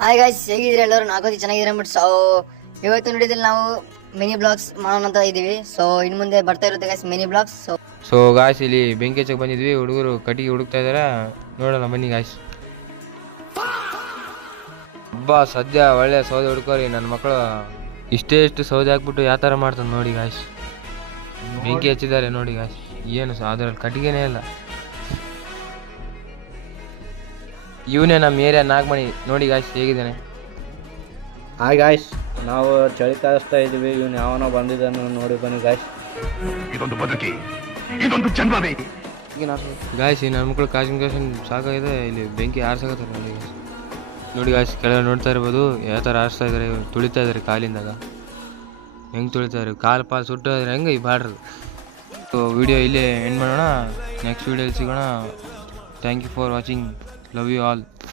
Hi guys, ಹೇಗಿದ್ರೆ ಎಲ್ಲರೂ? ನಾಲ್ಕು ಚೆನ್ನಾಗಿದ್ರೆ ಬಟ್ ಇವತ್ತು ನೋಡಿದಲ್ಲಿ ನಾವು ಮಿನಿ ಬ್ಲಾಗ್ಸ್ ಮಾಡೋಣ ಅಂತ ಇದ್ದೀವಿ. ಸೊ ಇನ್ನು ಮುಂದೆ ಬರ್ತಾ ಇರುತ್ತೆ guys mini blogs. So guys ಇಲ್ಲಿ ಬೆಂಕಿ ಹಚ್ಚಕ್ಕೆ ಬಂದಿದ್ವಿ. ಹುಡುಗರು ಕಟ್ಟಿಗೆ ಹುಡುಕ್ತಾ ಇದಾರೆ, ನೋಡೋಣ ಬನ್ನಿ ಗಾಯ್ಸ್. ಹಬ್ಬ ಸದ್ಯ ಒಳ್ಳೆ ಸೌದೆ ಹುಡ್ಕೋರಿ. ನನ್ನ ಮಕ್ಕಳು ಇಷ್ಟು ಸೌದೆ ಹಾಕ್ಬಿಟ್ಟು ಯಾವ ಥರ ಮಾಡ್ತಾನೆ ನೋಡಿ ಗಾಯ್ಸ್. ಬೆಂಕಿ ಹಚ್ಚಿದ್ದಾರೆ ನೋಡಿ ಗಾಯ್ಸ್. ಏನು ಅದರಲ್ಲಿ ಕಟ್ಟಿಗೆನೇ ಇಲ್ಲ. ಇವನೇ ನಮ್ಮ ಏರಿಯಾ ನಾಗಮಣಿ ನೋಡಿ ಗಾಯ್ಸ್ ಹೇಗಿದ್ದಾನೆ. ಹಾಯ್ ಗಾಯ್ಸ್, ನಾವು ಚಳಿ ಕಾಯಿಸ್ತಾ ಇದ್ದೀವಿ. ಇವನು ಯಾವನೋ ಬಂದಿದ್ದಾನು ನೋಡಿ ಬನ್ನಿ ಗಾಯ್ಸ್. ಗಾಯ್ಸ್ ಈ ನನ್ನ ಮಕ್ಕಳು ಕಾಶನ್ ಸಾಕಾಗಿದೆ. ಇಲ್ಲಿ ಬೆಂಕಿ ಆರ್ಸಕತ್ತಾರೆ ನೋಡಿ ಗಾಯ್ಸ್. ನೋಡಿ ಗಾಯ್ಸ್ ಕೆಳಗೆ ನೋಡ್ತಾ ಇರ್ಬೋದು ಯಾವ ಥರ ಆರಿಸ್ತಾ ಇದ್ದಾರೆ. ತುಳಿತಾ ಇದ್ದಾರೆ ಕಾಲಿಂದಾಗ. ಹೆಂಗೆ ತುಳಿತಾ ಇದ್ದಾರೆ, ಕಾಲು ಪಾಲು ಸುಟ್ಟು ಇದ್ರೆ ಹೆಂಗೆ ಈ ಬಾಡ್ರದು. ಸೊ ವಿಡಿಯೋ ಇಲ್ಲೇ ಎಂಡ್ ಮಾಡೋಣ. ನೆಕ್ಸ್ಟ್ ವಿಡಿಯೋಲಿ ಸಿಗೋಣ. Thank you for watching. Love you all.